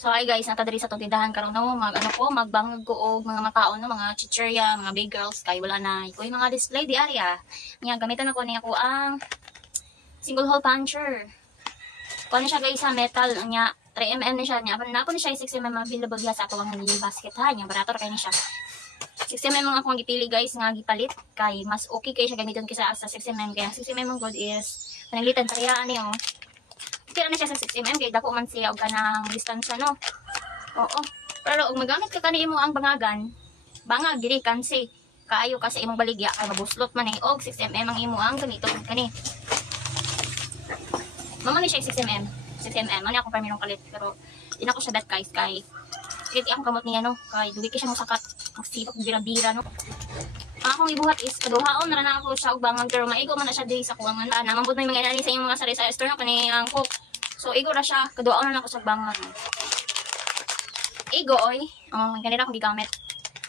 So ay guys, natadiri sa tong tindahan karon no, magbangag ko og mga makaon no, mga chichirya, mga big girls kay wala na ikoy mga display di area. Nya gamitan ako niya ko ang single hole puncher. Kuno siya guys sa metal nya 3mm ni siya nya. Napo ni siya 6mm available diha sa atong handy basket ha, nya barato ra kay ni siya. 6mm ang akong gipili guys nga gipalit kay mas okay kay siya gamiton kaysa sa 6mm kaya 6mm ang good is pananglitan parehas ani oh. Tira na siya sa 6mm kay dako man siya og kanang distansya no. Oo. Pero og magamit ka kani imo ang bangagan, bangag diri kansi kaayo kasi imong baligya kay mabuslot man og 6mm ang imo ang ganito kani. Mama ni siya 6mm. 6mm ani ako paminong kalit pero di na ko siya bet guys kay kiti ang kamot niya no kay dugi kay siya mosakat ang sipag bira-bira no. Akong ibuhat is kaduhaon na na ako siya og bangang pero maigo man na siya diri sa kuwangan. Namambot na yung mga inani sa inyong mga sari-sari store no kani ang cook. So igo ra siya kaduhaon na ako sa bangang. Igo oy. Kanina akong gigamit.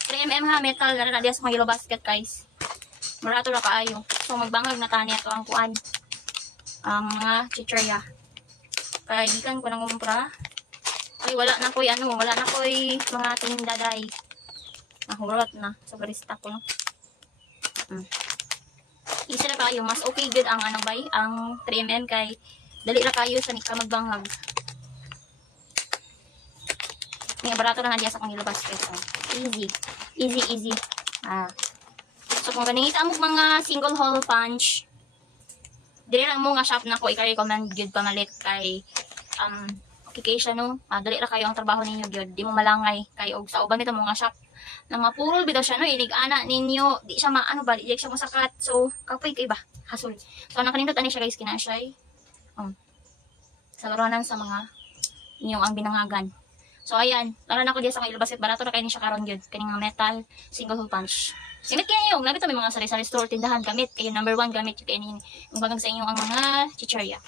3mm ha metal na diya sa mga yellow basket guys. Marato ra kaayo. So magbangag na tani ato ang kuan. Ang mga chichirya. Kaya gikan ko nang umpra. Ay wala na koy wala na koy mga tindaday. Nahurot na sa barista ko no. Isa na kayo, mas okay good ang ang 3mm kay dali ra kayo sa nika magbangag. Nga barato na diya sa kong basket. Easy. Easy. So kung ganita mo mga single hole punch, dili lang mo nga shop na ko i-recommend good pamalit kay okay kay siya no. Dali ra kayo ang trabaho ninyo gyud. Di mo malangay kay og sa uban nito mga shop na mapurol bitaw siya no inig-ana ninyo di siya di siya masakat so kapoy kay ba hasol so nakanindot ani siya guys kina siya sa laruanan sa mga inyong ang binangagan so ayan laro na ko diya sa kay basket barato ra kay ni siya karon gyud kaning metal single hole punch simit kay yung nabito may mga sari-sari store tindahan gamit kay number 1 gamit kay ni bagag sa inyo ang mga chichirya